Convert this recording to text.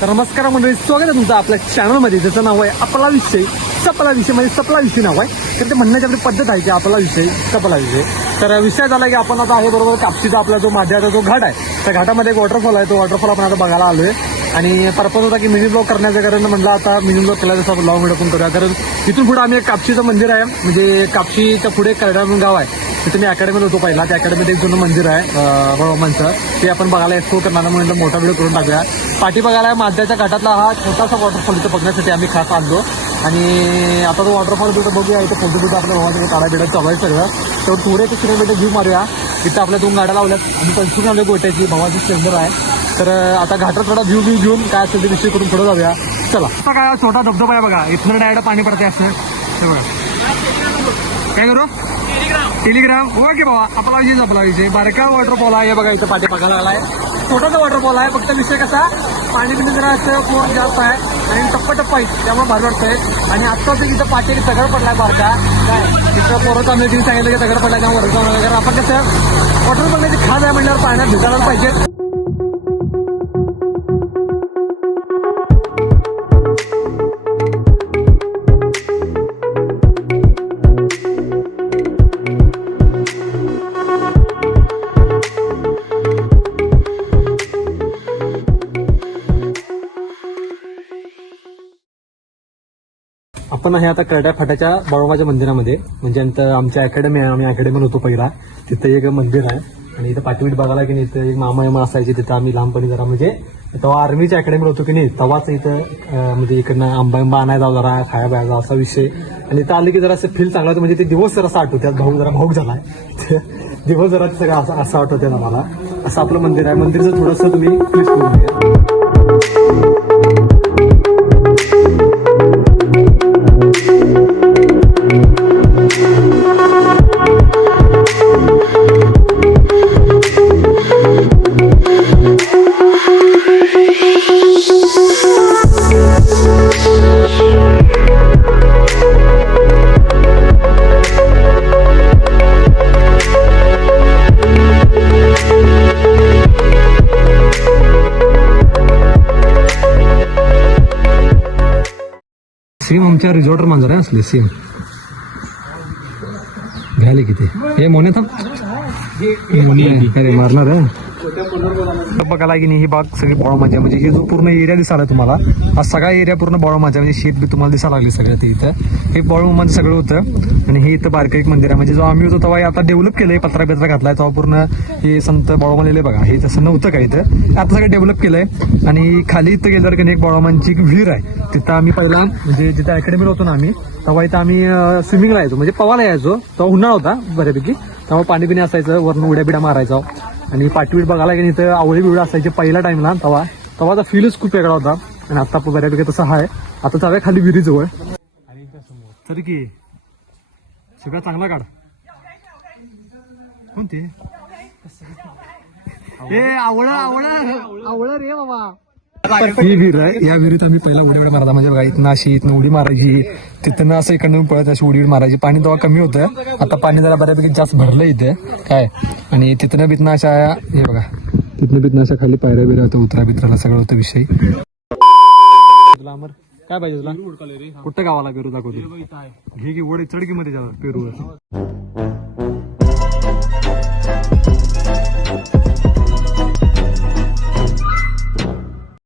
तर नमस्कार मंडळी, स्वागत आहे तुमचं आपल्या चॅनलमध्ये, ज्याचं नाव आहे आपला विषय सपला विषय, म्हणजे सपला विषय नाव आहे. तर ते म्हणण्याची आपली पद्धत आहे की आपला विषय सपला विषय. तर विषय झाला की आपण आता आहे बरोबर कापशीचा आपला जो माध्याचा जो घाट आहे, त्या घाटामध्ये एक वॉटरफॉल आहे. तो वॉटरफॉल आपण आता बघायला आलोय आणि पर्पज होता की मिनी ब्लॉग करण्याचं, कारण म्हटलं आता मिनी ब्लॉग केला जसं ब्लॉग व्हिडिओ पण करूया. कारण इथून पुढे आम्ही एक कापशीचं मंदिर आहे, म्हणजे कापशीच्या पुढे करडा म्हणून गाव आहे, तिथे मी अकॅडमीला होतो पहिला. त्या अकॅडमीत एक जुनं मंदिर आहे बळवमांचं, ते आपण बघायला एक्सप्लोर करणार म्हणून मोठा व्हिडिओ करून टाकूया. पाठी बघायला माध्याच्या घाटातला हा छोटासा वॉटरफॉल इथं बघण्यासाठी आम्ही खास आणलो. आणि आता तो वॉटरफॉल तिथं बघूया, इथं फोटो बिटो आपल्या भावाचं काढा बिडा चालू आहे सगळं. तर थोडे ते किलोमीटर व्ह्यू मारूया. इथं आपल्या 2 गाड्या लावल्यात आणि कन्फ्युजन आले गोट्याची भावाची स्प्लेंडर आहे. तर आता घाटात थोडा व्ह्यू घेऊन काय असेल ते विषय करून पुढे जाऊया. चला. आता काय छोटा धबधबा आहे बघा, इथनं डायरेक्ट पाणी पडते असं. हे बघा काय करू टेलिग्राम ओके बाबा, आपला विषय बारका वॉटरफॉल आहे. बघा इथं पाठी बघायला आलाय, छोटासा वॉटरफॉल आहे. फक्त विषय कसा, पाणी पिणी जरा असं फ्लोर जास्त आहे आणि टप्पा आहे, त्यामुळे भारी वाटतंय. आणि आत्ताच इथं पाठी दगड पडलाय बारका, काय तिथं पोरं आम्ही तिने सांगितलं की दगड पडलाय त्यामुळे वरचा. कारण आपण कसं वॉटर बघण्याची खास आहे म्हणल्यावर पाण्यात भिजायला पाहिजे. आपण आहे आता करड्या फाट्याच्या बळोबाच्या मंदिरामध्ये, म्हणजे आमच्या अकॅडमी आहे, आम्ही अकॅडमीला होतो पहिला. तिथं एक मंदिर आहे आणि इथं पाठीवीट बघायला की नाही, इथं एक मामा असायचे. तिथं आम्ही लहानपणी जरा म्हणजे तेव्हा आर्मीच्या अकॅडमीला होतो की नाही, तेव्हाच इथं म्हणजे इकडनं आंबा आणायला जाऊ, जरा खाया बायचा असा विषय. आणि इथं आले की जरा असं फील चांगला होतं, म्हणजे ते दिवस जरा असं आठवतात. भाऊ जरा भाऊक झालाय दिवस जरा सगळं असं आठवते ना मला. असं आपलं मंदिर आहे. मंदिरचं थोडंसं तुम्ही प्लीज करून घ्या. सेम आमच्या रिझॉर्टर मांजर आहे असले सेम घ्यायला किती हे मोने थांब मारणार आहे. बघायला की नाही, ही बाग सगळी बळमाच्या, म्हणजे हे जो पूर्ण एरिया दिसायला तुम्हाला, हा सगळा एरिया पूर्ण बळमाच्या, म्हणजे शेत बी तुम्हाला दिसायला लागली सगळं. ते इथं हे बळमाचं सगळं होतं. आणि हे इथं बारकं एक मंदिर आहे, म्हणजे जो आम्ही होतो तेव्हा आता डेव्हलप केलंय, पत्रा घातलाय तेव्हा पूर्ण हे संत बळमालेले बघा. हे तसं नव्हतं का इथं, आता सगळं डेव्हलप केलंय. आणि खाली इथं गेल्यावर की एक बळमांची एक विहीर आहे. तिथं आम्ही पहिला म्हणजे जिथं अकॅडमीला होतो ना आम्ही, तेव्हा इथं आम्ही स्विमिंगला यायचो, म्हणजे पवायला यायचो. तेव्हा उन्हाळा होता बऱ्यापैकी, त्यामुळे पाणी पिणी असायचं, वरून उड्या बिड्या मारायचो. आणि पाठवीट बघायला की इथं आवळी बिवळी असायची पहिल्या टाइमला. तेव्हाचा फीलच खूप वेगळा होता. आणि आता बऱ्यापैकी तसं आहे. आता चालू खाली विहिरीजवळ तर की सगळं चांगला काढ. कोणते आवळ रे बाबा. ही विहीर आहे, या विहिरीत आम्ही पहिला उडी मारायला, म्हणजे बघा इथनं अशी इथनं उडी मारायची, तिथनं असं इकडनं पळत अशी उडी मारायची. पाणी तेव्हा कमी होतं, आता पाणी जरा बऱ्यापैकी जास्त भरलं इथे काय. आणि तिथनं बिथनं अशा हे बघा, तिथनं बिथनं अशा खाली पायऱ्या बिऱ्या होतं, उतरा बित्राला सगळं होतं विषय. तुला अमर काय पाहिजे तुला, कुठं गावाला पेरू दाखवतो घे की ओढ चढ की मध्ये पेरूवर.